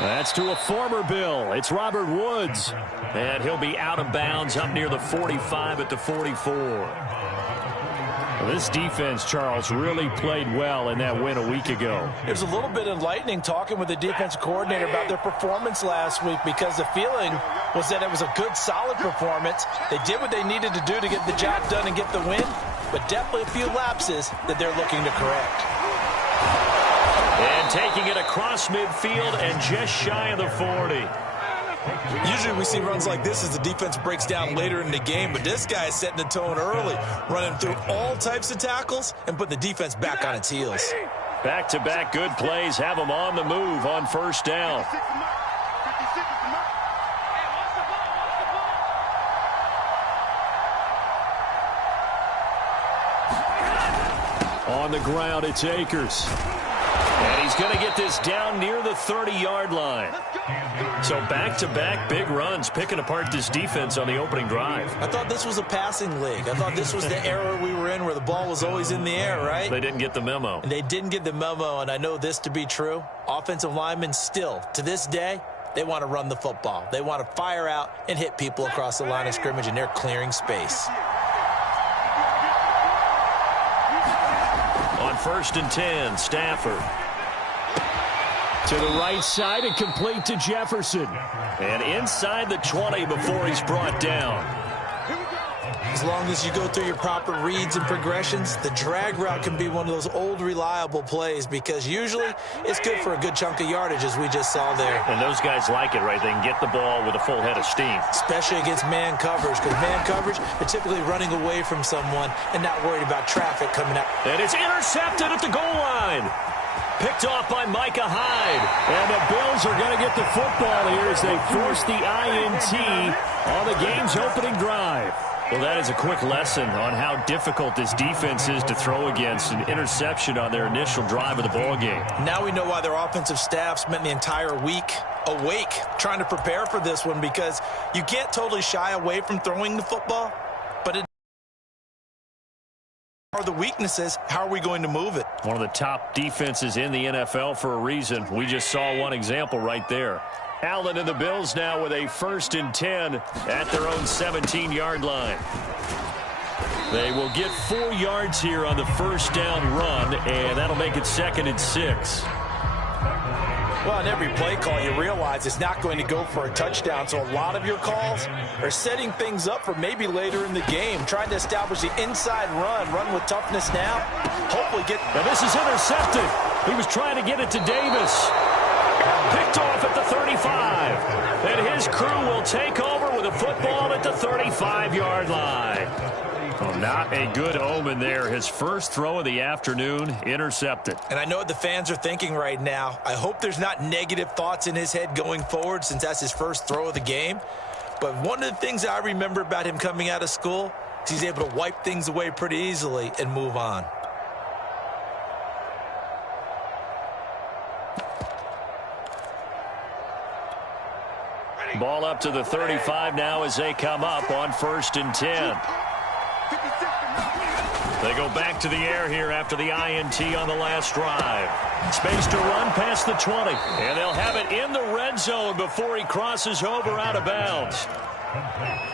That's to a former Bill. It's Robert Woods. And he'll be out of bounds up near the 45 at the 44. Well, this defense, Charles, really played well in that win a week ago. It was a little bit enlightening talking with the defensive coordinator about their performance last week, because the feeling was that it was a good, solid performance. They did what they needed to do to get the job done and get the win, but definitely a few lapses that they're looking to correct. And taking it across midfield and just shy of the 40. Usually we see runs like this as the defense breaks down later in the game, but this guy is setting the tone early, running through all types of tackles and putting the defense back on its heels. Back-to-back good plays have them on the move on first down. On the ground, it's Akers. And he's going to get this down near the 30-yard line. So back-to-back big runs, picking apart this defense on the opening drive. I thought this was a passing league. I thought this was the era we were in where the ball was always in the air, right? They didn't get the memo. And they didn't get the memo, and I know this to be true. Offensive linemen still, to this day, they want to run the football. They want to fire out and hit people across the line of scrimmage, and they're clearing space. On 1st and 10, Stafford. To the right side and complete to Jefferson. And inside the 20 before he's brought down. As long as you go through your proper reads and progressions, the drag route can be one of those old reliable plays, because usually it's good for a good chunk of yardage, as we just saw there. And those guys like it, right? They can get the ball with a full head of steam. Especially against man coverage, because man coverage, they're typically running away from someone and not worried about traffic coming out. And it's intercepted at the goal line. Picked off by Micah Hyde. And the Bills are going to get the football here as they force the INT on the game's opening drive. Well, that is a quick lesson on how difficult this defense is to throw against. An interception on their initial drive of the ballgame. Now we know why their offensive staff spent the entire week awake trying to prepare for this one, because you can't totally shy away from throwing the football, but it are the weaknesses. How are we going to move it? One of the top defenses in the NFL for a reason. We just saw one example right there. Allen and the Bills now with a 1st and 10 at their own 17-yard line. They will get 4 yards here on the first down run, and that'll make it 2nd and 6. Well, in every play call, you realize it's not going to go for a touchdown, so a lot of your calls are setting things up for maybe later in the game, trying to establish the inside run with toughness now, hopefully get... Now this is intercepted. He was trying to get it to Davis. Picked off at the 35. And his crew will take over with a football at the 35-yard line. Well, not a good omen there. His first throw of the afternoon, intercepted. And I know what the fans are thinking right now. I hope there's not negative thoughts in his head going forward, since that's his first throw of the game. But one of the things I remember about him coming out of school is he's able to wipe things away pretty easily and move on. Ball up to the 35 now as they come up on 1st and 10. They go back to the air here after the INT on the last drive. Space to run past the 20. And they'll have it in the red zone before he crosses over out of bounds.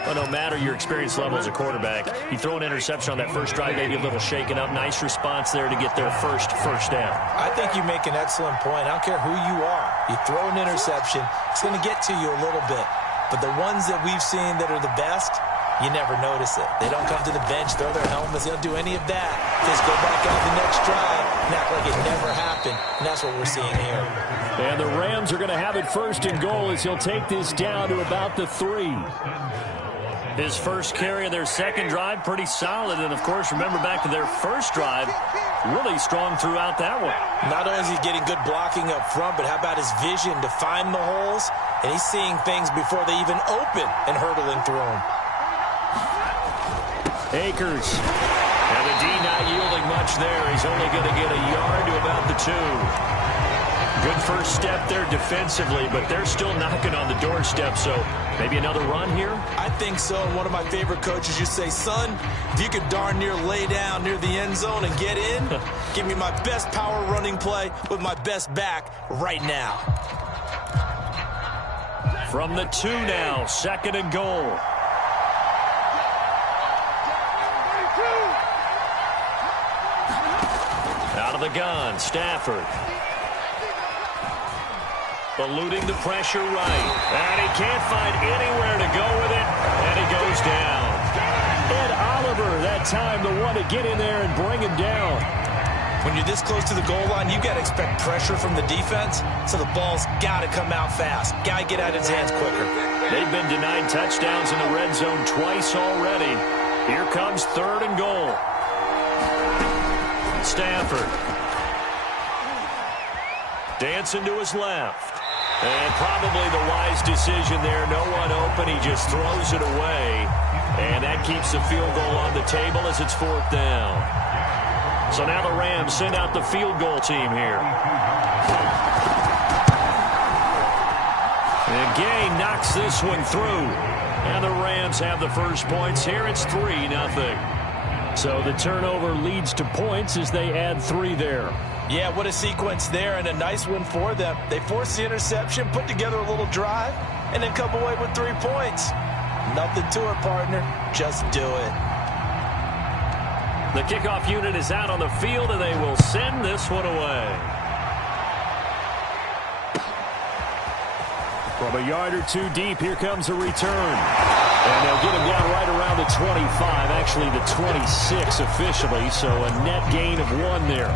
Well, no matter your experience level as a quarterback, you throw an interception on that first drive, maybe a little shaken up. Nice response there to get their first down. I think you make an excellent point. I don't care who you are. You throw an interception, it's going to get to you a little bit. But the ones that we've seen that are the best, you never notice it. They don't come to the bench, throw their helmets. They don't do any of that. Just go back out the next drive and act like it never happened. And that's what we're seeing here. And the Rams are going to have it 1st and goal as he'll take this down to about the 3. His first carry of their second drive, pretty solid. And, of course, remember back to their first drive, really strong throughout that one. Not only is he getting good blocking up front, but how about his vision to find the holes? And he's seeing things before they even open and hurdling through them. Akers. And the D not yielding much there. He's only going to get a yard to about the 2. Good first step there defensively, but they're still knocking on the doorstep, so maybe another run here? I think so. And one of my favorite coaches used to say, son, if you could darn near lay down near the end zone and get in, give me my best power running play with my best back right now. From the 2 now, 2nd and goal. Out of the gun, Stafford. Eluding the pressure right. And he can't find anywhere to go with it. And he goes down. Ed Oliver, that time the one to get in there and bring him down. When you're this close to the goal line, you got to expect pressure from the defense, so the ball's got to come out fast. Got to get out of his hands quicker. They've been denied touchdowns in the red zone twice already. Here comes 3rd and goal. Stafford. Dancing to his left. And probably the wise decision there. No one open. He just throws it away. And that keeps the field goal on the table as it's 4th down. So now the Rams send out the field goal team here. And Gay knocks this one through. And the Rams have the first points here. It's 3-0. So the turnover leads to points as they add 3 there. Yeah, what a sequence there, and a nice one for them. They force the interception, put together a little drive, and then come away with 3 points. Nothing to it, partner. Just do it. The kickoff unit is out on the field, and they will send this one away. From a yard or 2 deep, here comes a return. And they'll get him down right around the 25, actually the 26 officially, so a net gain of 1 there.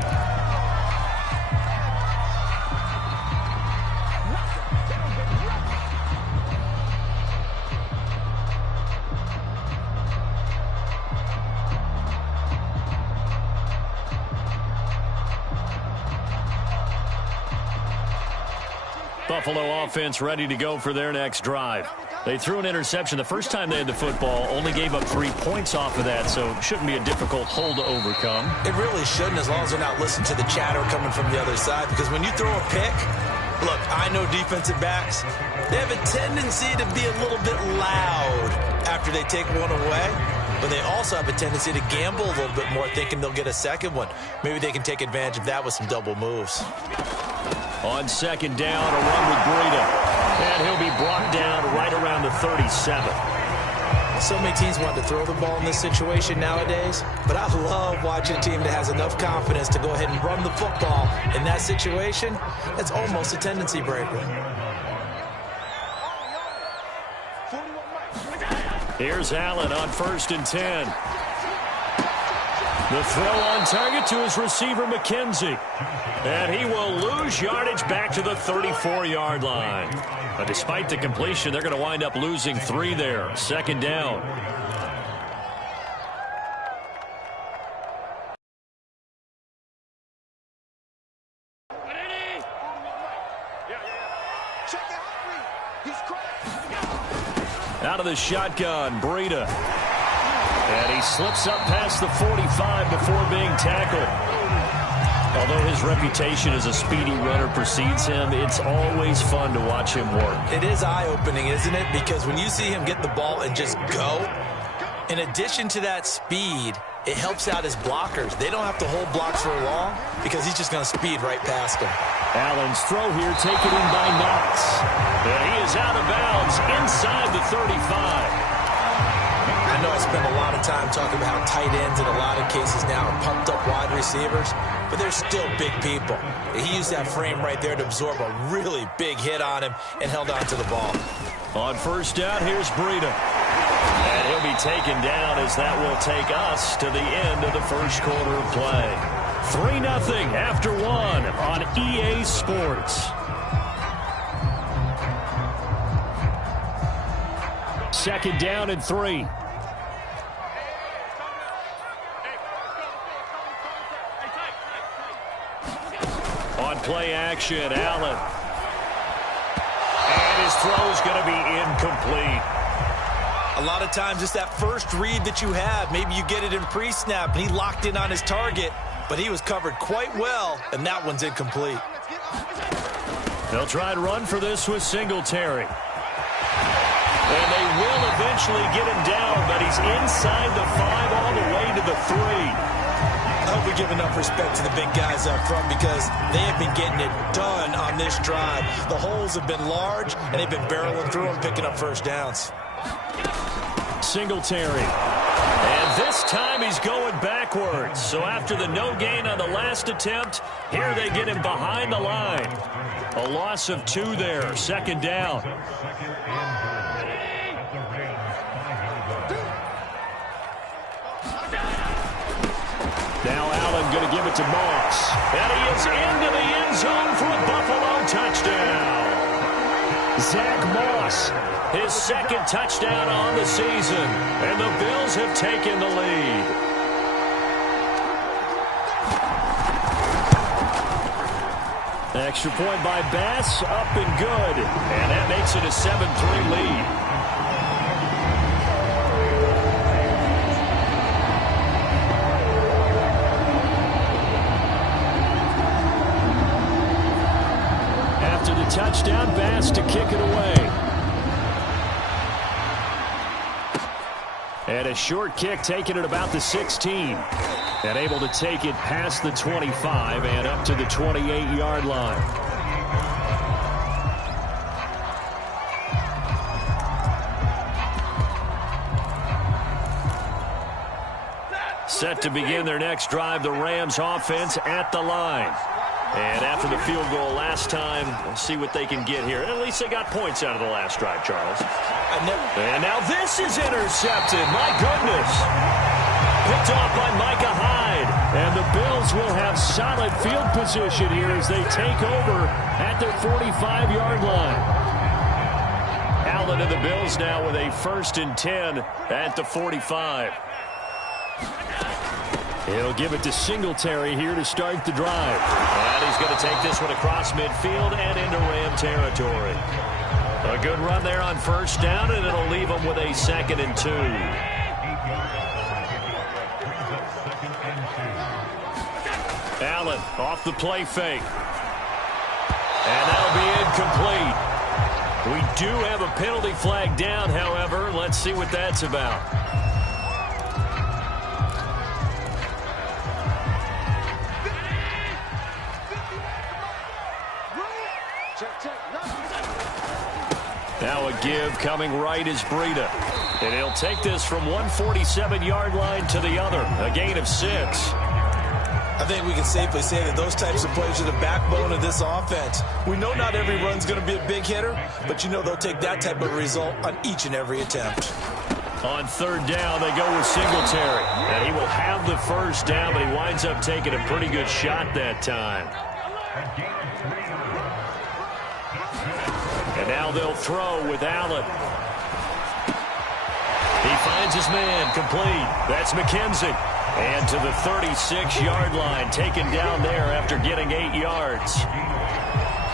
Buffalo offense ready to go for their next drive. They threw an interception the first time they had the football, only gave up 3 points off of that, so it shouldn't be a difficult hole to overcome. It really shouldn't, as long as they're not listening to the chatter coming from the other side, because when you throw a pick, look, I know defensive backs, they have a tendency to be a little bit loud after they take one away, but they also have a tendency to gamble a little bit more, thinking they'll get a second one. Maybe they can take advantage of that with some double moves. On 2nd down, a run with Breida. And he'll be brought down right around the 37. So many teams want to throw the ball in this situation nowadays, but I love watching a team that has enough confidence to go ahead and run the football in that situation. That's almost a tendency breaker. Here's Allen on 1st and 10. The throw on target to his receiver, McKenzie. And he will lose yardage back to the 34-yard line. But despite the completion, they're going to wind up losing 3 there. 2nd down. Out of the shotgun, Breida. And he slips up past the 45 before being tackled. Although his reputation as a speedy runner precedes him, it's always fun to watch him work. It is eye-opening, isn't it? Because when you see him get the ball and just go, in addition to that speed, it helps out his blockers. They don't have to hold blocks for long because he's just going to speed right past them. Allen's throw here taken in by Knox. And he is out of bounds inside the 35. I know I spend a lot of time talking about how tight ends in a lot of cases now are pumped up wide receivers, but they're still big people. He used that frame right there to absorb a really big hit on him and held on to the ball. On 1st down, here's Breida. And he'll be taken down as that will take us to the end of the first quarter of play. 3-0 after 1 on EA Sports. Second down and 3. On play action, Allen. And his throw's going to be incomplete. A lot of times it's that first read that you have. Maybe you get it in pre-snap, and he locked in on his target, but he was covered quite well, and that one's incomplete. They'll try and run for this with Singletary. And they will eventually get him down, but he's inside the 5 all the way to the 3. I hope we give enough respect to the big guys up front because they have been getting it done on this drive. The holes have been large, and they've been barreling through them, picking up first downs. Singletary. And this time he's going backwards. So after the no gain on the last attempt, here they get him behind the line. A loss of 2 there, second down. Now Allen going to give it to Moss. And he is into the end zone for a Buffalo touchdown. Zach Moss, his second touchdown on the season. And the Bills have taken the lead. Extra point by Bass, up and good. And that makes it a 7-3 lead. Touchdown, Bass to kick it away. And a short kick taken at about the 16. And able to take it past the 25 and up to the 28-yard line. Set to begin their next drive, the Rams offense at the line. And after the field goal last time, we'll see what they can get here. At least they got points out of the last drive, Charles. And now this is intercepted. My goodness. Picked off by Micah Hyde. And the Bills will have solid field position here as they take over at their 45-yard line. Allen and the Bills now with a 1st and 10 at the 45. He'll give it to Singletary here to start the drive. And he's going to take this one across midfield and into Ram territory. A good run there on first down, and it'll leave him with a 2nd and 2. Allen off the play fake. And that'll be incomplete. We do have a penalty flag down, however. Let's see what that's about. Now a give coming right is Breida. And he'll take this from 147-yard line to the other. A gain of 6. I think we can safely say that those types of plays are the backbone of this offense. We know not every run's going to be a big hitter, but you know they'll take that type of result on each and every attempt. On 3rd down, they go with Singletary. And he will have the first down, but he winds up taking a pretty good shot that time. And now they'll throw with Allen. He finds his man, complete. That's McKenzie. And to the 36-yard line, taken down there after getting 8 yards.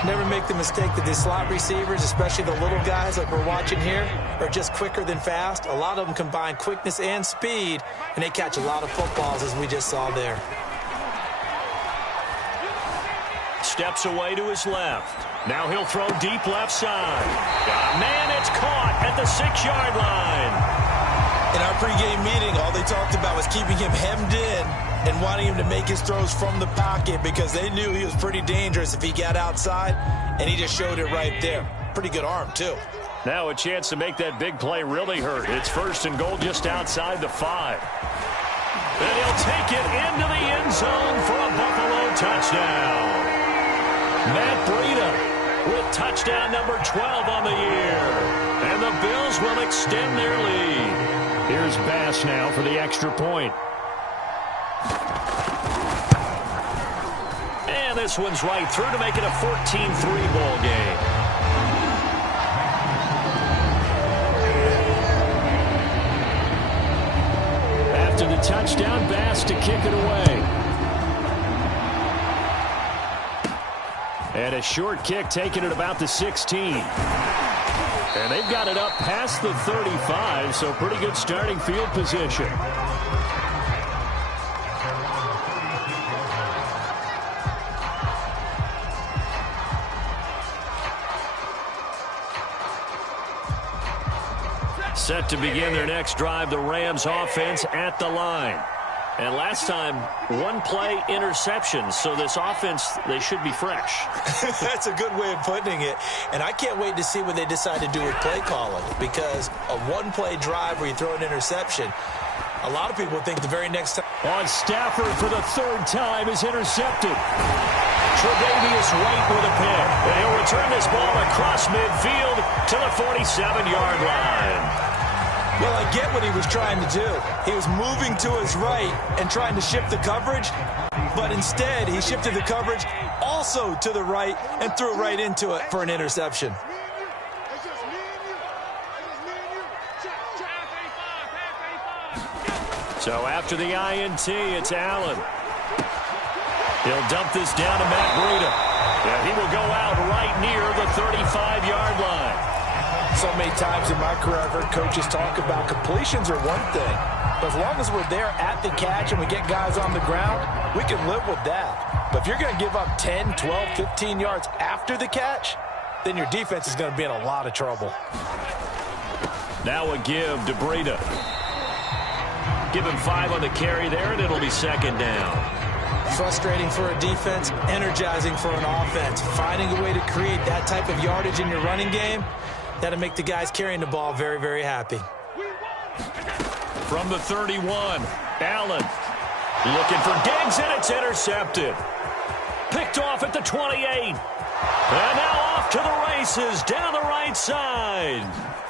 Never make the mistake that the slot receivers, especially the little guys like we're watching here, are just quicker than fast. A lot of them combine quickness and speed, and they catch a lot of footballs, as we just saw there. Steps away to his left. Now he'll throw deep left side. Man, it's caught at the 6-yard line. In our pregame meeting, all they talked about was keeping him hemmed in and wanting him to make his throws from the pocket because they knew he was pretty dangerous if he got outside, and he just showed it right there. Pretty good arm, too. Now a chance to make that big play really hurt. It's 1st and goal just outside the 5. And he'll take it into the end zone for a Buffalo touchdown. Matt Breida with touchdown number 12 on the year. And the Bills will extend their lead. Here's Bass now for the extra point. And this one's right through to make it a 14-3 ball game. After the touchdown, Bass to kick it away. And a short kick taken at about the 16. And they've got it up past the 35, so pretty good starting field position. Set to begin their next drive, the Rams offense at the line. And last time, one-play interception. So this offense, they should be fresh. That's a good way of putting it. And I can't wait to see what they decide to do with play calling, because a one-play drive where you throw an interception, a lot of people think the very next time. On Stafford for the third time is intercepted. Tre'Davious White with a pick. And he'll return this ball across midfield to the 47-yard line. Well, I get what he was trying to do. He was moving to his right and trying to shift the coverage, but instead he shifted the coverage also to the right and threw right into it for an interception. So after the INT, it's Allen. He'll dump this down to Matt Breida. And he will go out right near the 35-yard line. So many times in my career, I've heard coaches talk about completions are one thing. But as long as we're there at the catch and we get guys on the ground, we can live with that. But if you're going to give up 10, 12, 15 yards after the catch, then your defense is going to be in a lot of trouble. Now a give to Breida. Give him 5 on the carry there, and it'll be second down. Frustrating for a defense, energizing for an offense. Finding a way to create that type of yardage in your running game, that'll make the guys carrying the ball very, very happy. From the 31, Allen looking for Diggs, and it's intercepted. Picked off at the 28. And now off to the races down the right side.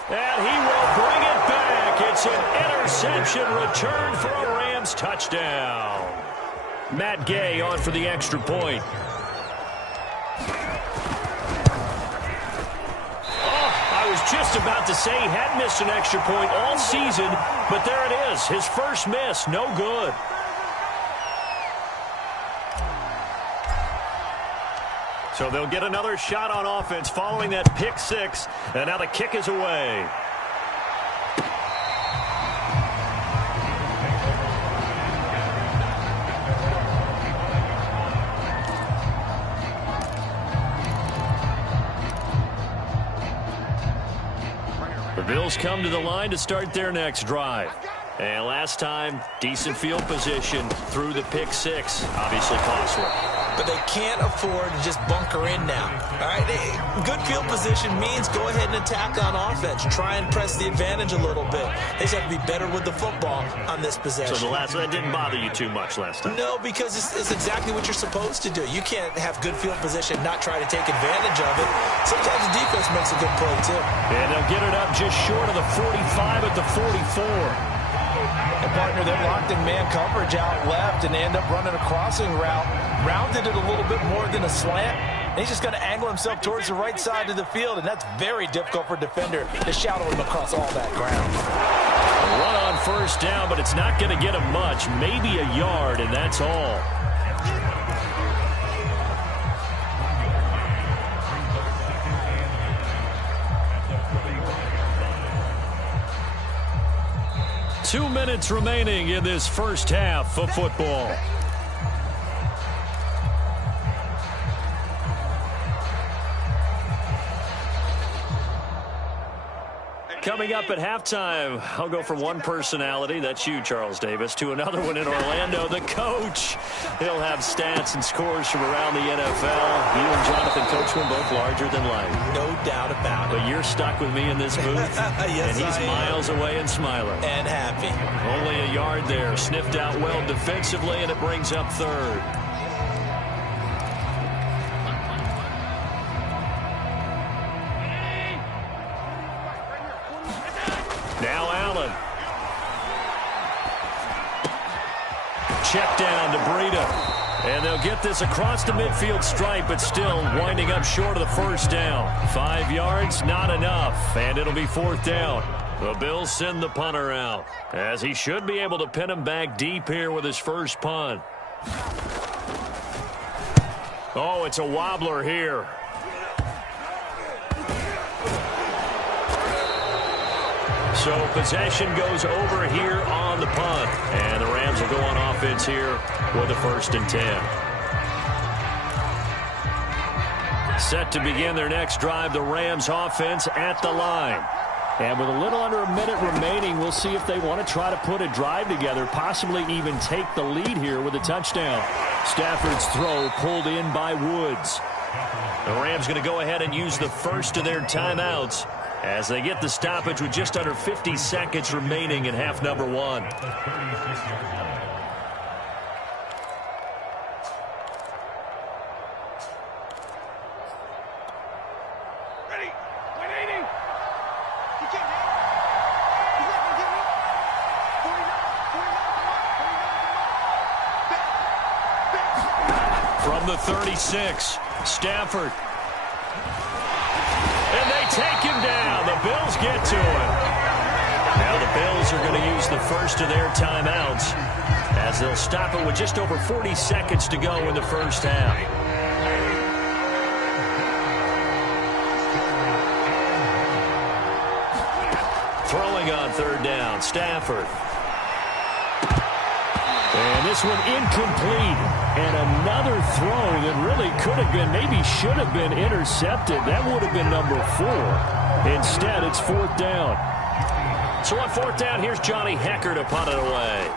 And he will bring it back. It's an interception return for a Rams touchdown. Matt Gay on for the extra point. I was just about to say he had missed an extra point all season, but there it is. His first miss, no good. So they'll get another shot on offense following that pick six, and now the kick is away. The Bills come to the line to start their next drive. And last time, decent field position through the pick six. Obviously costly. But they can't afford to just bunker in now. All right, good field position means go ahead and attack on offense. Try and press the advantage a little bit. They just have to be better with the football on this possession. So that didn't bother you too much last time? No, because it's exactly what you're supposed to do. You can't have good field position, not try to take advantage of it. Sometimes the defense makes a good play, too. And they'll get it up just short of the 45 at the 44. And partner, they're locked in man coverage out left, and they end up running a crossing route. Rounded it a little bit more than a slant. And he's just going to angle himself towards the right side of the field, and that's very difficult for a defender to shadow him across all that ground. A run on first down, but it's not going to get him much. Maybe a yard, and that's all. Two minutes remaining in this first half of football. Coming up at halftime, I'll go from one personality, that's you, Charles Davis, to another one in Orlando, the coach. He'll have stats and scores from around the NFL. You and Jonathan Coachman both larger than life. No doubt about it. But you're stuck with me in this booth. Yes, and he's miles away and smiling. And happy. Only a yard there. Sniffed out well defensively, and it brings up third. Now Allen. Check down to Breida. And they'll get this across the midfield stripe, but still winding up short of the first down. 5 yards, not enough, and it'll be fourth down. The Bills send the punter out, as he should be able to pin him back deep here with his first punt. Oh, it's a wobbler here. So possession goes over here on the punt. And the Rams will go on offense here with a 1st and 10. Set to begin their next drive, the Rams offense at the line. And with a little under a minute remaining, we'll see if they want to try to put a drive together, possibly even take the lead here with a touchdown. Stafford's throw pulled in by Woods. The Rams going to go ahead and use the first of their timeouts as they get the stoppage with just under 50 seconds remaining in half number one. From the 36, Stafford. And they take him down. The Bills get to him. Now the Bills are going to use the first of their timeouts as they'll stop it with just over 40 seconds to go in the first half. Throwing on third down, Stafford. And this one incomplete. And another throw that really could have been, maybe should have been intercepted. That would have been number 4. Instead, it's fourth down. So on fourth down, here's Johnny Hecker to punt it away.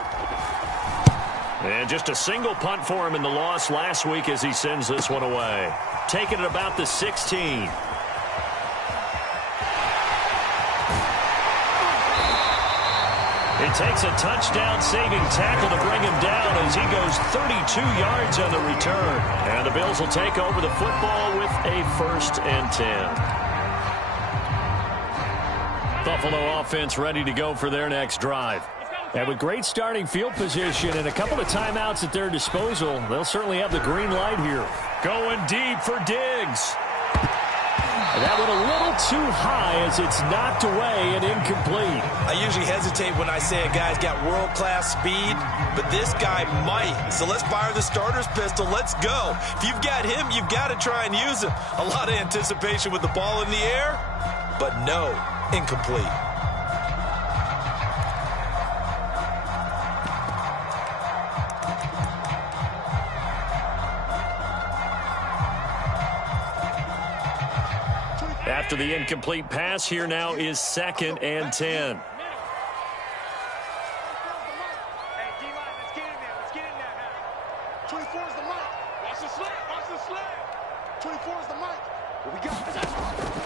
And just a single punt for him in the loss last week as he sends this one away. Taking it about the 16. It takes a touchdown-saving tackle to bring him down as he goes 32 yards on the return. And the Bills will take over the football with a 1st and 10. Buffalo offense ready to go for their next drive. And with great starting field position and a couple of timeouts at their disposal, they'll certainly have the green light here. Going deep for Diggs. That went a little too high as it's knocked away and incomplete. I usually hesitate when I say a guy's got world-class speed, but this guy might. So let's fire the starter's pistol. Let's go. If you've got him, you've got to try and use him. A lot of anticipation with the ball in the air, but no, incomplete. After the incomplete pass, here now is 2nd and 10.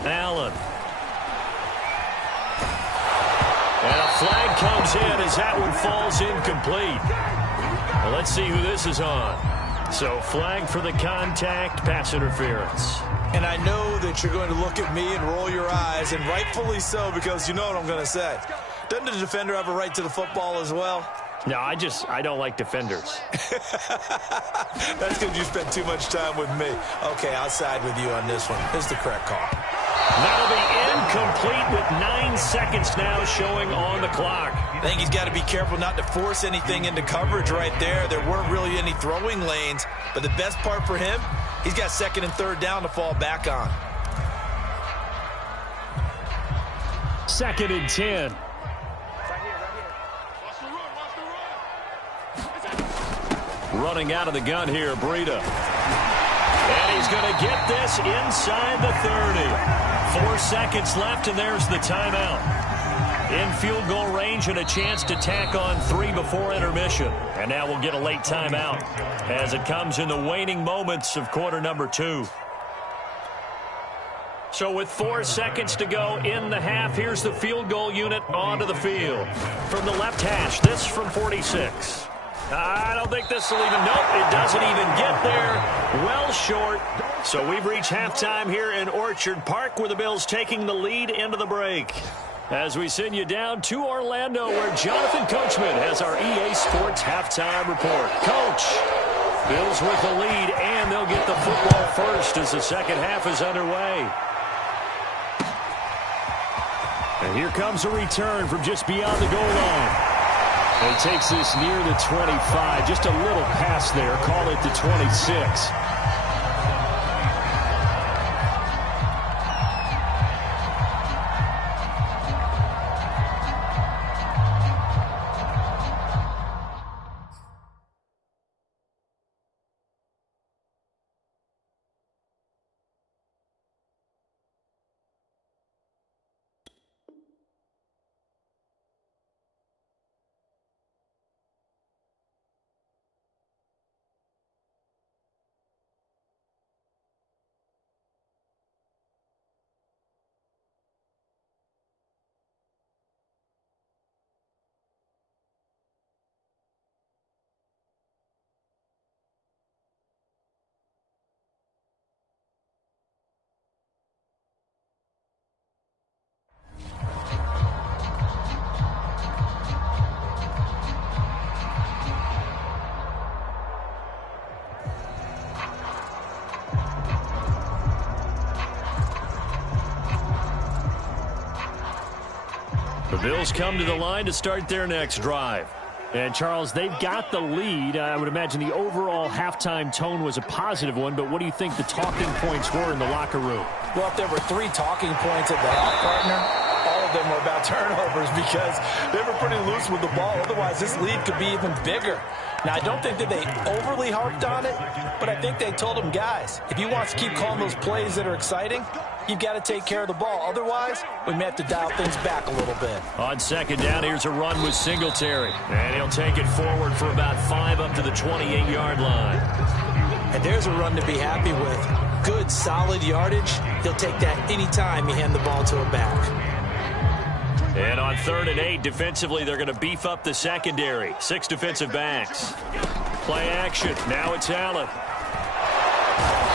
Allen. And a flag comes in as that one falls incomplete. Well, let's see who this is on. So flag for the contact, pass interference. And I know that you're going to look at me and roll your eyes, and rightfully so, because you know what I'm going to say. Doesn't the defender have a right to the football as well? No, I don't like defenders. That's because you spent too much time with me. Okay, I'll side with you on this one. This is the correct call. That'll be incomplete with 9 seconds now showing on the clock. I think he's got to be careful not to force anything into coverage right there. There weren't really any throwing lanes, but the best part for him, he's got 2nd and 3rd down to fall back on. 2nd and 10. Running out of the gun here, Breida. And he's going to get this inside the 30. 4 seconds left, and there's the timeout. In field goal range and a chance to tack on 3 before intermission. And now we'll get a late timeout as it comes in the waning moments of quarter number 2. So with 4 seconds to go in the half, here's the field goal unit onto the field. From the left hash, this from 46. I don't think this will even, nope, it doesn't even get there. Well short. So we've reached halftime here in Orchard Park with the Bills taking the lead into the break. As we send you down to Orlando where Jonathan Coachman has our EA Sports halftime report. Coach, Bills with the lead and they'll get the football first as the second half is underway. And here comes a return from just beyond the goal line. And takes this near the 25. Just a little pass there. Call it the 26. The Bills come to the line to start their next drive. And, Charles, they've got the lead. I would imagine the overall halftime tone was a positive one, but what do you think the talking points were in the locker room? Well, if there were 3 talking points at the half, partner, all of them were about turnovers because they were pretty loose with the ball. Otherwise, this lead could be even bigger. Now, I don't think that they overly harped on it, but I think they told them, guys, if you want to keep calling those plays that are exciting, you've got to take care of the ball. Otherwise, we may have to dial things back a little bit. On second down, here's a run with Singletary. And he'll take it forward for about 5 up to the 28-yard line. And there's a run to be happy with. Good, solid yardage. He'll take that anytime you hand the ball to a back. And on 3rd and 8, defensively, they're going to beef up the secondary. 6 defensive backs. Play action. Now it's Allen.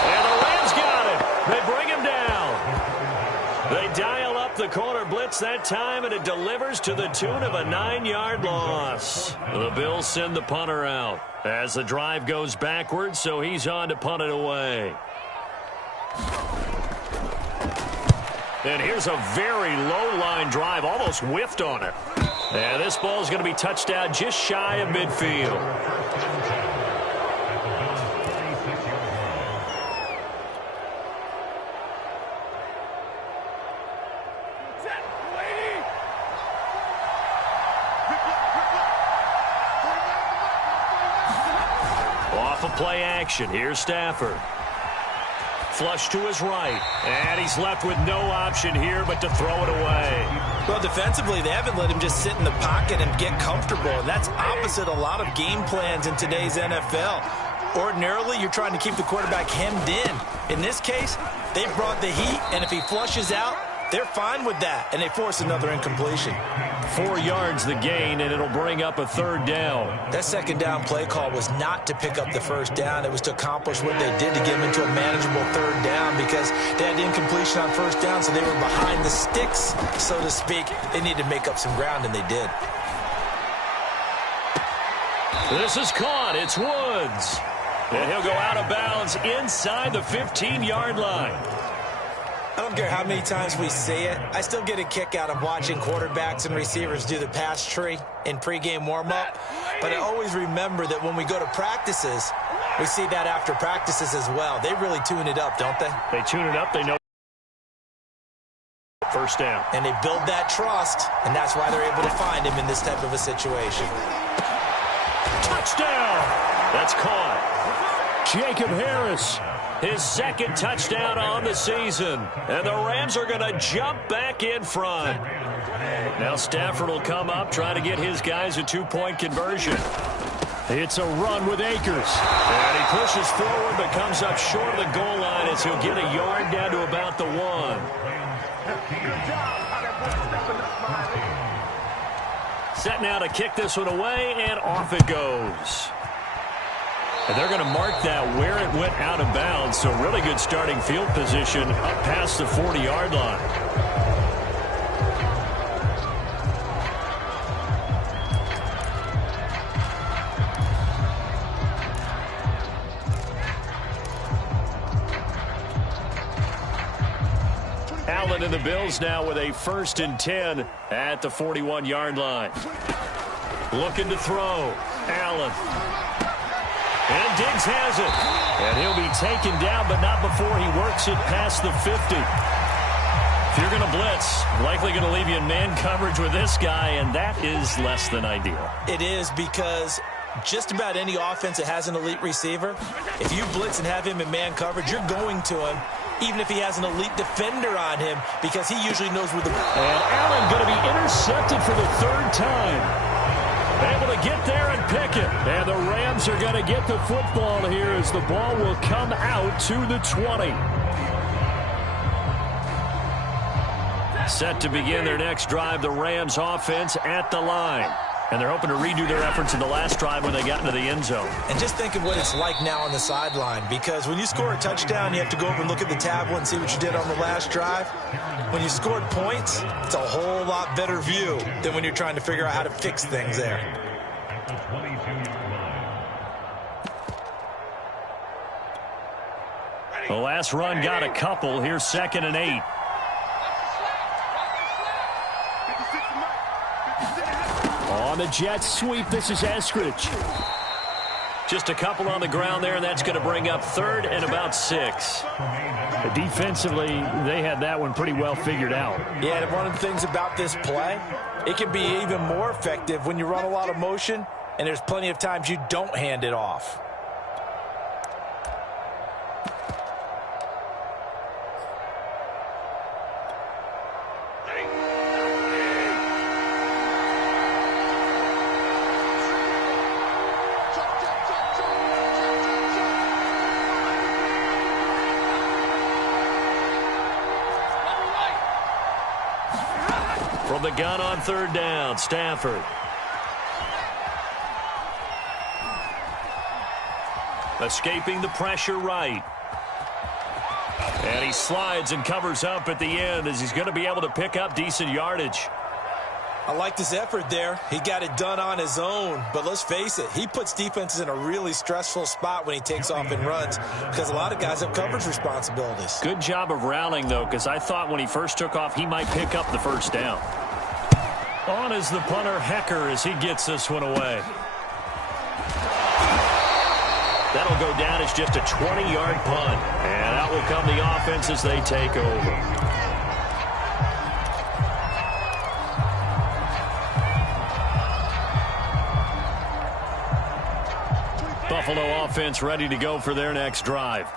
And the Rams got him. They bring him down. They dial up the corner blitz that time, and it delivers to the tune of a 9-yard loss. The Bills send the punter out as the drive goes backwards, so he's on to punt it away. And here's a very low-line drive, almost whiffed on it. And this ball is going to be touched down just shy of midfield. Off of play action, here's Stafford. Flush to his right, and he's left with no option here but to throw it away. Well, defensively, they haven't let him just sit in the pocket and get comfortable, and that's opposite a lot of game plans in today's NFL. Ordinarily, you're trying to keep the quarterback hemmed in. In this case, they brought the heat, and if he flushes out, they're fine with that, and they force another incompletion. 4 yards the gain, and it'll bring up a 3rd down. That second down play call was not to pick up the first down. It was to accomplish what they did to get them into a manageable 3rd down because they had incompletion on first down, so they were behind the sticks, so to speak. They needed to make up some ground, and they did. This is caught. It's Woods. And he'll go out of bounds inside the 15-yard line. I don't care how many times we see it. I still get a kick out of watching quarterbacks and receivers do the pass tree in pregame warm-up. But I always remember that when we go to practices, we see that after practices as well. They really tune it up, don't they? They tune it up. They know first down. And they build that trust, and that's why they're able to find him in this type of a situation. Touchdown! That's caught. Jacob Harris. His 2nd touchdown on the season. And the Rams are going to jump back in front. Now Stafford will come up, try to get his guys a 2-point conversion. It's a run with Akers. And he pushes forward but comes up short of the goal line as he'll get a yard down to about the 1. Set now to kick this one away, and off it goes. And they're going to mark that where it went out of bounds, so really good starting field position up past the 40-yard line. Allen and the Bills now with a 1st and 10 at the 41-yard line. Looking to throw. Allen. And Diggs has it. And he'll be taken down, but not before he works it past the 50. If you're going to blitz, likely going to leave you in man coverage with this guy, and that is less than ideal. It is because just about any offense that has an elite receiver, if you blitz and have him in man coverage, you're going to him, even if he has an elite defender on him, because he usually knows where the... And Allen going to be intercepted for the 3rd time. Able to get there and pick it. And the Rams are going to get the football here as the ball will come out to the 20. Set to begin their next drive, the Rams offense at the line. And they're hoping to redo their efforts in the last drive when they got into the end zone. And just think of what it's like now on the sideline, because when you score a touchdown, you have to go over and look at the tablet and see what you did on the last drive. When you scored points, it's a whole lot better view than when you're trying to figure out how to fix things there. The last run got a couple. Here's 2nd and 8. On the jet sweep, this is Eskridge. Just a couple on the ground there, and that's going to bring up 3rd and about 6. Defensively, they had that one pretty well figured out. Yeah, and one of the things about this play, it can be even more effective when you run a lot of motion, and there's plenty of times you don't hand it off. From the gun on 3rd down, Stafford. Escaping the pressure right. And he slides and covers up at the end as he's going to be able to pick up decent yardage. I liked his effort there. He got it done on his own. But let's face it, he puts defenses in a really stressful spot when he takes off and runs because a lot of guys have coverage responsibilities. Good job of rallying, though, because I thought when he first took off, he might pick up the 1st down. On is the punter, Hecker, as he gets this one away. That'll go down as just a 20-yard punt. And out will come the offense as they take over. Buffalo offense ready to go for their next drive.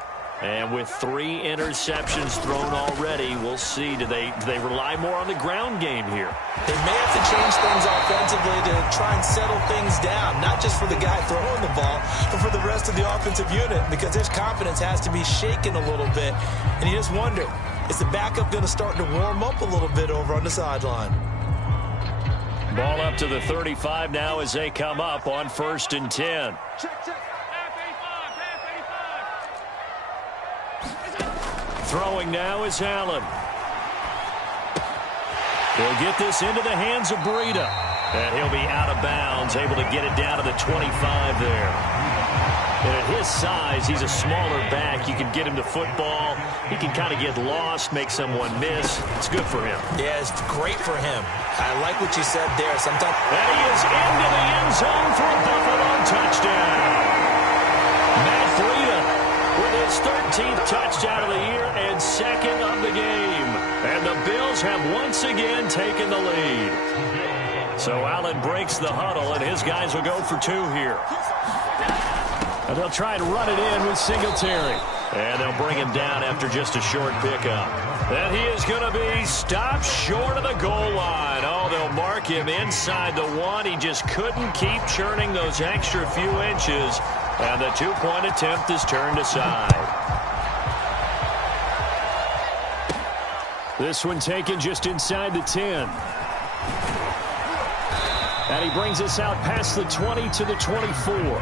And with 3 interceptions thrown already, we'll see. Do they rely more on the ground game here? They may have to change things offensively to try and settle things down, not just for the guy throwing the ball, but for the rest of the offensive unit, because his confidence has to be shaken a little bit. And you just wonder, is the backup going to start to warm up a little bit over on the sideline? Ball up to the 35 now as they come up on 1st and 10. Throwing now is Allen. He'll get this into the hands of Breida. And he'll be out of bounds, able to get it down to the 25 there. And at his size, he's a smaller back. You can get him to football. He can kind of get lost, make someone miss. It's good for him. Yeah, it's great for him. I like what you said there. Sometimes. And he is into the end zone for a Buffalo touchdown. Matt Breida with his 13th touchdown of the year and 2nd of the game. And the Bills have once again taken the lead. So Allen breaks the huddle, and his guys will go for 2 here. And they'll try to run it in with Singletary. And they'll bring him down after just a short pickup. And he is going to be stopped short of the goal line. Oh, they'll mark him inside the 1. He just couldn't keep churning those extra few inches. And the 2-point attempt is turned aside. This one taken just inside the 10. And he brings us out past the 20 to the 24.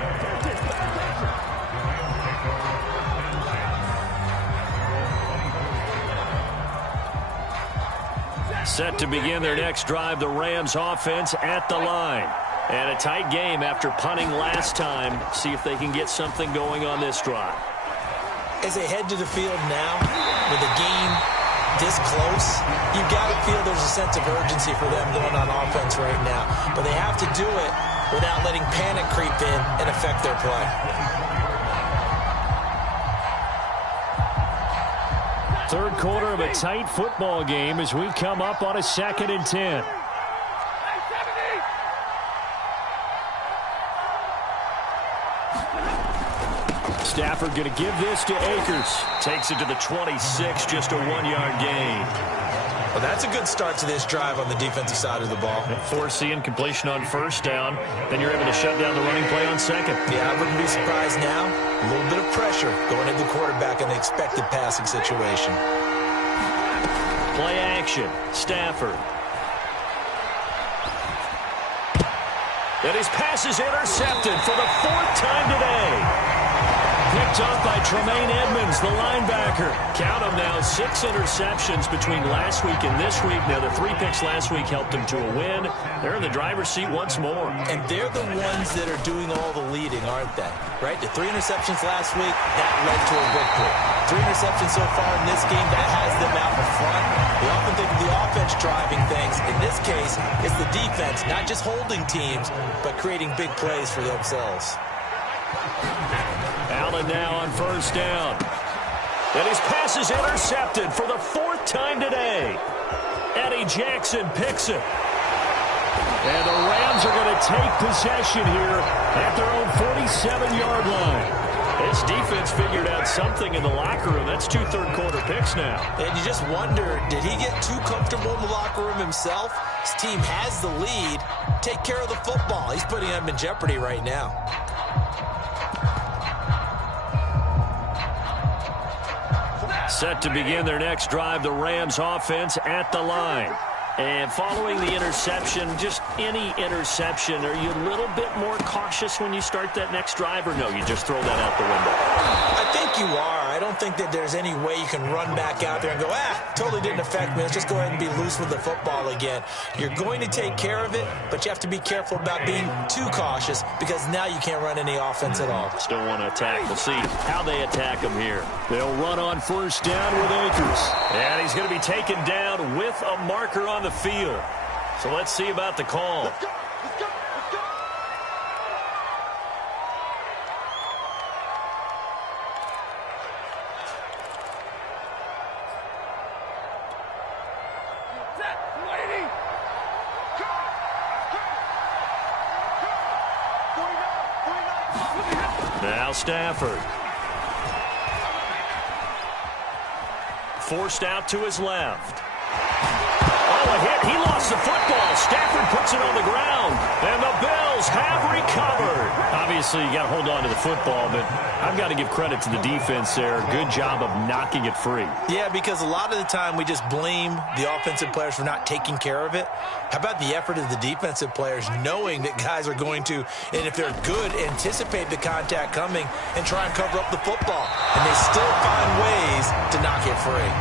Set to begin their next drive, the Rams offense at the line. And a tight game after punting last time. See if they can get something going on this drive. As they head to the field now, with the game this close, you've got to feel there's a sense of urgency for them going on offense right now. But they have to do it without letting panic creep in and affect their play. Third quarter of a tight football game as we come up on a 2nd and 10. Stafford going to give this to Akers. Takes it to the 26, just a 1-yard gain. Well, that's a good start to this drive on the defensive side of the ball. Forcing completion on 1st down. Then you're able to shut down the running play on 2nd. Yeah, I wouldn't be surprised now. A little bit of pressure going into the quarterback in the expected passing situation. Play action. Stafford. And his pass is intercepted for the 4th time today. Picked up by Tremaine Edmonds, the linebacker. Count them now, 6 interceptions between last week and this week. Now, the 3 picks last week helped them to a win. They're in the driver's seat once more. And they're the ones that are doing all the leading, aren't they? Right? The 3 interceptions last week, that led to a victory. 3 interceptions so far in this game, that has them out in front. We often think of the offense driving things. In this this case, it's the defense, not just holding teams, but creating big plays for themselves. Allen now on first down. And his pass is intercepted for the fourth time today. Eddie Jackson picks it. And the Rams are going to take possession here at their own 47-yard line. This defense figured out something in the locker room. That's 2 third-quarter picks now. And you just wonder, did he get too comfortable in the locker room himself? His team has the lead. Take care of the football. He's putting them in jeopardy right now. Set to begin their next drive, the Rams offense at the line. And following the interception, just any interception, are you a little bit more cautious when you start that next drive, or no, you just throw that out the window? I think you are. I don't think that there's any way you can run back out there and go, totally didn't affect me. Let's just go ahead and be loose with the football again. You're going to take care of it, but you have to be careful about being too cautious because now you can't run any offense at all. Still want to attack. We'll see how they attack him here. They'll run on first down with Akers. And he's going to be taken down with a marker on the field. So let's see about the call. Let's go. Now Stafford. Forced out to his left. Oh, a hit. He lost the football. Stafford puts it on the ground. And the Bills have recovered. Obviously, you got to hold on to the football, but I've got to give credit to the defense there. Good job of knocking it free. Yeah, because a lot of the time we just blame the offensive players for not taking care of it. How about the effort of the defensive players knowing that guys are going to, and if they're good, anticipate the contact coming and try and cover up the football. And they still find ways to knock it free.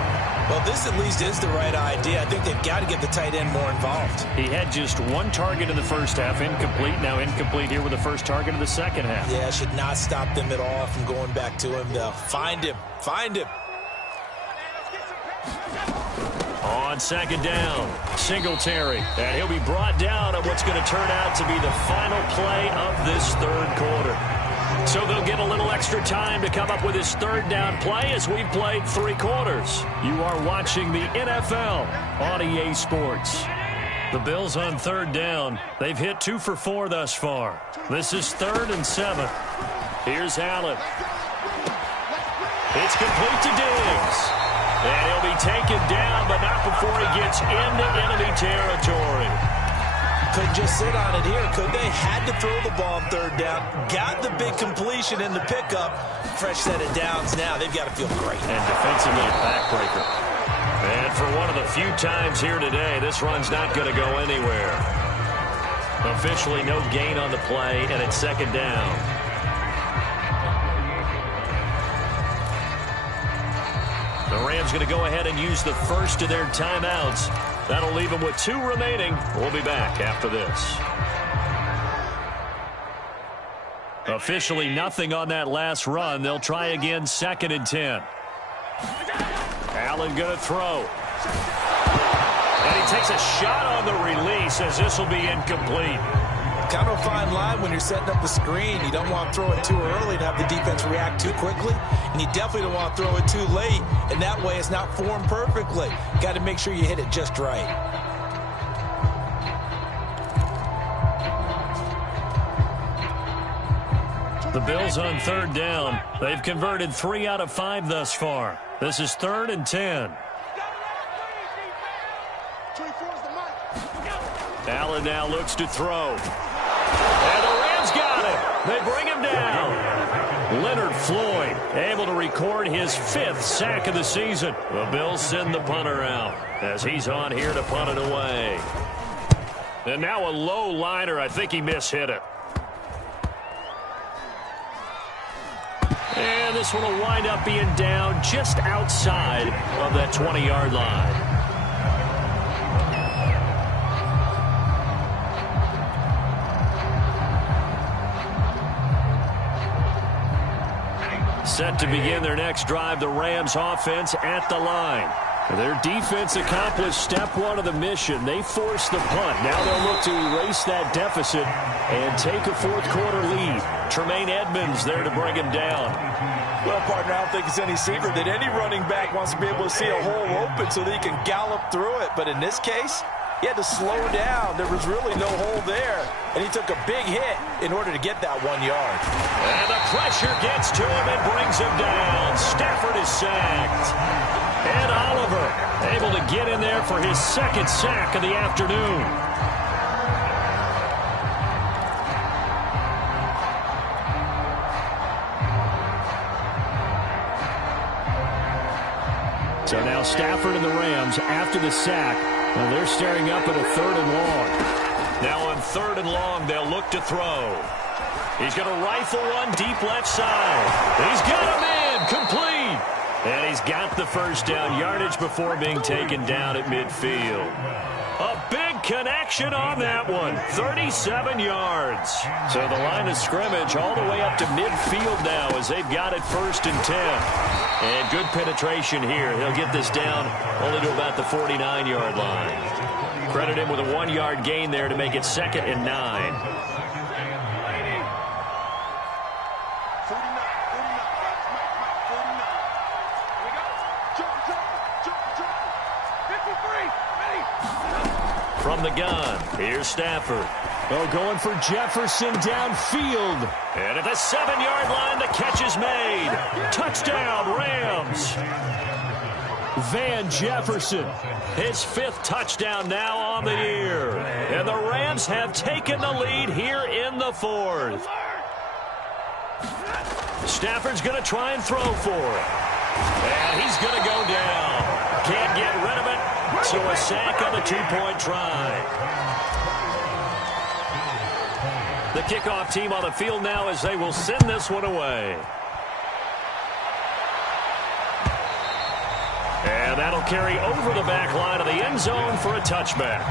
Well, this at least is the right idea. I think they've got to get the tight end more involved. He had just one target in the first half, incomplete. Now incomplete here with the first target of the second half. Yeah, should not stop them at all from going back to him, though. Find him. Find him. On second down, Singletary. And he'll be brought down on what's going to turn out to be the final play of this third quarter. So they'll get a little extra time to come up with his third down play as we've played 3 quarters. You are watching the NFL on EA Sports. The Bills on third down. They've hit 2 for 4 thus far. This is 3rd and 7. Here's Allen. It's complete to Diggs. And he'll be taken down, but not before he gets into enemy territory. Couldn't just sit on it here, could they? Had to throw the ball on third down. Got the big completion in the pickup. Fresh set of downs now. They've got to feel great. And defensively a backbreaker. And for one of the few times here today, this run's not going to go anywhere. Officially no gain on the play, and it's second down. The Rams going to go ahead and use the first of their timeouts. That'll leave them with 2 remaining. We'll be back after this. Officially nothing on that last run. They'll try again 2nd and 10. Allen going to throw. And he takes a shot on the release as this will be incomplete. Kind of a fine line when you're setting up the screen. You don't want to throw it too early and have the defense react too quickly. And you definitely don't want to throw it too late. And that way it's not formed perfectly. Got to make sure you hit it just right. The Bills on third down. They've converted 3 out of 5 thus far. This is 3rd and 10. Allen now looks to throw. And the Rams got him. They bring him down. Leonard Floyd able to record his 5th sack of the season. The Bills send the punter out as he's on here to punt it away. And now a low liner. I think he mishit it. And this one will wind up being down just outside of that 20-yard line. Set to begin their next drive, the Rams offense at the line. Their defense accomplished step one of the mission. They forced the punt. Now they'll look to erase that deficit and take a fourth-quarter lead. Tremaine Edmonds there to bring him down. Well, partner, I don't think it's any secret that any running back wants to be able to see a hole open so that he can gallop through it. But in this case, he had to slow down. There was really no hole there, and he took a big hit in order to get that 1 yard. And the pressure gets to him and brings him down. Stafford is sacked. And Oliver able to get in there for his second sack of the afternoon. So now Stafford and the Rams, after the sack, well, they're staring up at a 3rd and long. Now on 3rd and long, they'll look to throw. He's going to rifle one deep left side. He's got him in, complete. And he's got the first down yardage before being taken down at midfield. A big connection on that one. 37 yards. So the line of scrimmage all the way up to midfield now as they've got it 1st and 10. And good penetration here. He'll get this down only to about the 49-yard line. Credit him with a 1-yard gain there to make it 2nd and 9. From the gun, here's Stafford. Oh, going for Jefferson downfield. And at the 7-yard line, the catch is made. Touchdown, Rams. Van Jefferson. His 5th touchdown now on the year. And the Rams have taken the lead here in the 4th. Stafford's going to try and throw for it. And he's going to go down. Can't get rid of it. So a sack on the 2-point try. The kickoff team on the field now as they will send this one away. And that'll carry over the back line of the end zone for a touchback.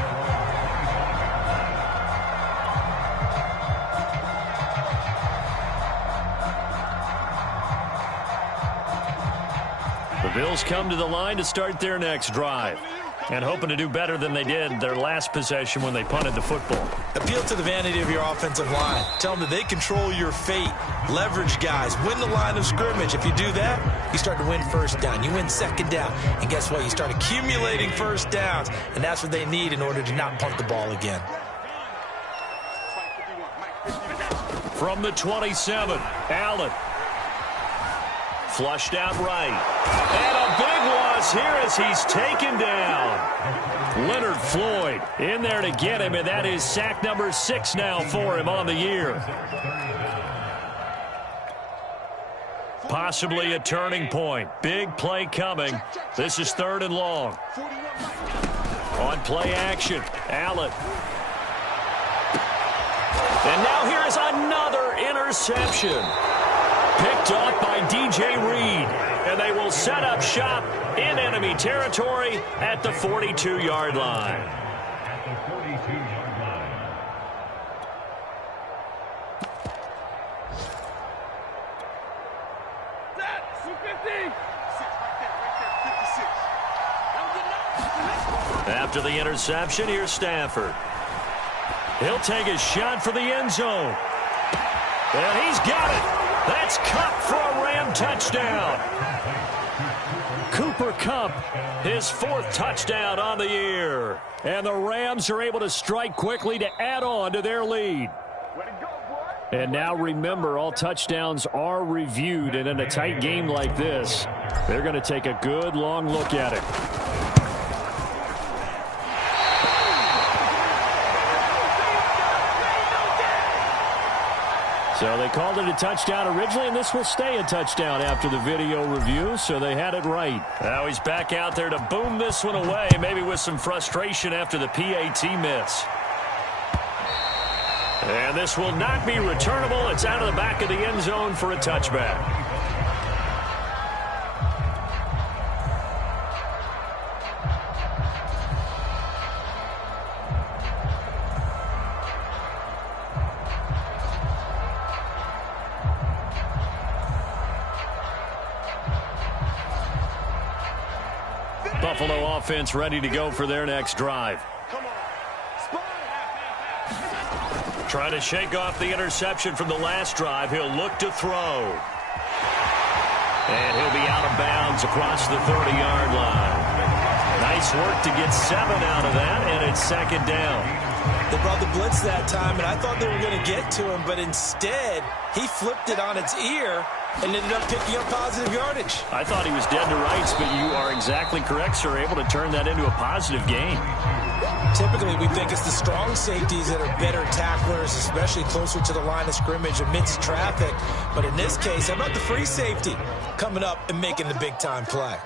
The Bills come to the line to start their next drive. And hoping to do better than they did their last possession when they punted the football. Appeal to the vanity of your offensive line. Tell them that they control your fate. Leverage guys. Win the line of scrimmage. If you do that, you start to win 1st down. You win 2nd down. And guess what? You start accumulating 1st downs. And that's what they need in order to not punt the ball again. From the 27, Allen. Flushed out right. And a big loss here as he's taken down. Leonard Floyd in there to get him, and that is sack number 6 now for him on the year. Possibly a turning point. Big play coming. This is 3rd and long. On play action, Allen. And now here is another interception. Picked off by DJ Reed. And they will set up shop in enemy territory at the 42-yard line. After the interception, here's Stafford. He'll take a shot for the end zone. And he's got it. That's Kupp for a Ram touchdown. Cooper Kupp, his 4th touchdown on the year. And the Rams are able to strike quickly to add on to their lead. And now remember, all touchdowns are reviewed. And in a tight game like this, they're going to take a good long look at it. So they called it a touchdown originally, and this will stay a touchdown after the video review, so they had it right. Now he's back out there to boom this one away, maybe with some frustration after the PAT miss. And this will not be returnable. It's out of the back of the end zone for a touchback. Buffalo offense ready to go for their next drive. Trying to shake off the interception from the last drive. He'll look to throw. And he'll be out of bounds across the 30-yard line. Nice work to get 7 out of that, and it's second down. They brought the blitz that time, and I thought they were going to get to him, but instead, he flipped it on its ear and ended up picking up positive yardage. I thought he was dead to rights, but you are exactly correct, sir, able to turn that into a positive gain. Typically, we think it's the strong safeties that are better tacklers, especially closer to the line of scrimmage amidst traffic. But in this case, how about the free safety coming up and making the big-time play?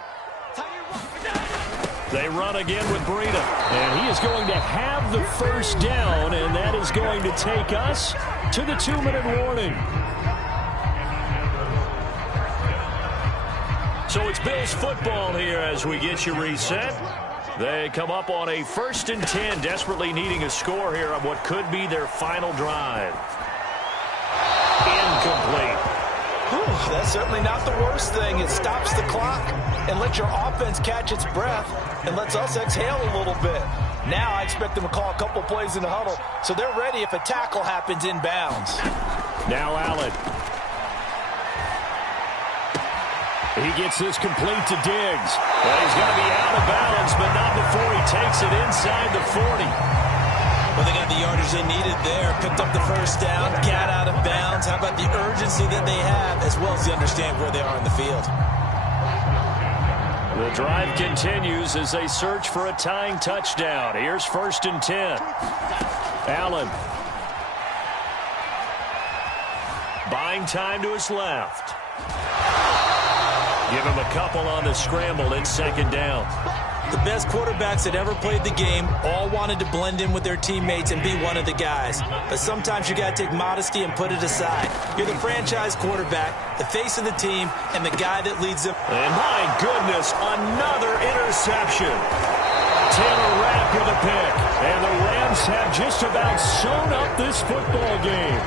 They run again with Breida. And he is going to have the first down, and that is going to take us to the 2-minute warning. So it's Bills football here as we get you reset. They come up on a 1st and 10, desperately needing a score here on what could be their final drive. Incomplete. Whew, that's certainly not the worst thing. It stops the clock and lets your offense catch its breath and lets us exhale a little bit. Now I expect them to call a couple plays in the huddle, so they're ready if a tackle happens inbounds. Now Allen. He gets this complete to Diggs. Well, he's going to be out of bounds, but not before he takes it inside the 40. Well, they got the yardage they needed there. Picked up the first down, got out of bounds. How about the urgency that they have, as well as they understand where they are in the field? The drive continues as they search for a tying touchdown. Here's 1st and 10. Allen. Buying time to his left. Give him a couple on the scramble. It's 2nd down. The best quarterbacks that ever played the game all wanted to blend in with their teammates and be one of the guys. But sometimes you got to take modesty and put it aside. You're the franchise quarterback, the face of the team, and the guy that leads them. And my goodness, another interception. Taylor Rapp with a pick. And the Rams have just about sewn up this football game.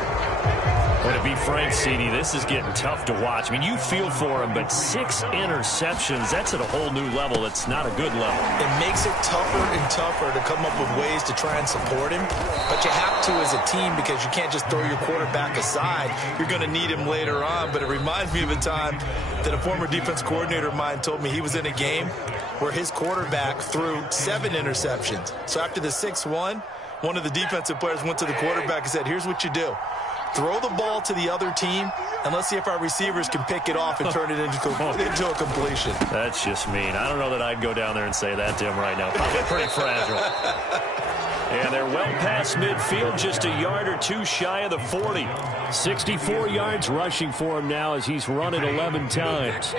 But to be frank, CD, this is getting tough to watch. I mean, you feel for him, but 6 interceptions, that's at a whole new level. It's not a good level. It makes it tougher and tougher to come up with ways to try and support him. But you have to as a team because you can't just throw your quarterback aside. You're going to need him later on. But it reminds me of a time that a former defense coordinator of mine told me he was in a game where his quarterback threw 7 interceptions. So after the 6-1, one of the defensive players went to the quarterback and said, here's what you do. Throw the ball to the other team, and let's see if our receivers can pick it off and turn it into a completion. That's just mean. I don't know that I'd go down there and say that to him right now. Probably pretty fragile. And they're well past midfield, just a yard or 2 shy of the 40. 64 yards rushing for him now as he's run it 11 times.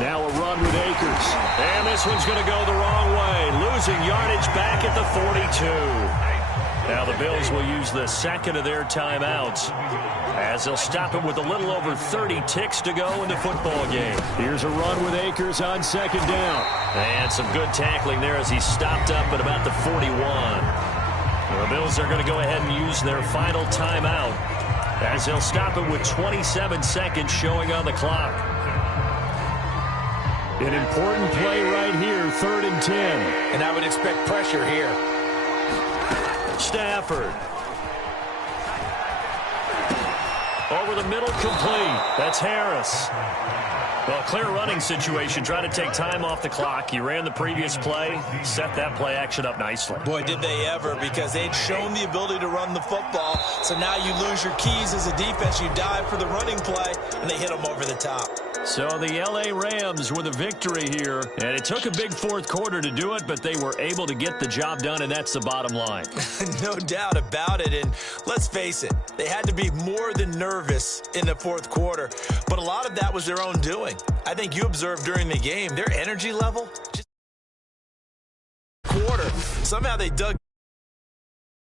Now a run with Akers. And this one's going to go the wrong way. Losing yardage back at the 42. Now the Bills will use the 2nd of their timeouts as they'll stop him with a little over 30 ticks to go in the football game. Here's a run with Akers on 2nd down. And some good tackling there as he stopped up at about the 41. The Bills are going to go ahead and use their final timeout as they'll stop him with 27 seconds showing on the clock. An important play right here, 3rd and 10. And I would expect pressure here. Stafford. Over the middle, complete. That's Harris. Well, clear running situation. Try to take time off the clock. He ran the previous play, set that play action up nicely. Boy, did they ever, because they'd shown the ability to run the football. So now you lose your keys as a defense. You dive for the running play, and they hit them over the top. So the L.A. Rams with a victory here, and it took a big 4th quarter to do it, but they were able to get the job done, and that's the bottom line. No doubt about it, and let's face it, they had to be more than nervous in the 4th quarter, but a lot of that was their own doing. I think you observed during the game, their energy level, just quarter, somehow they dug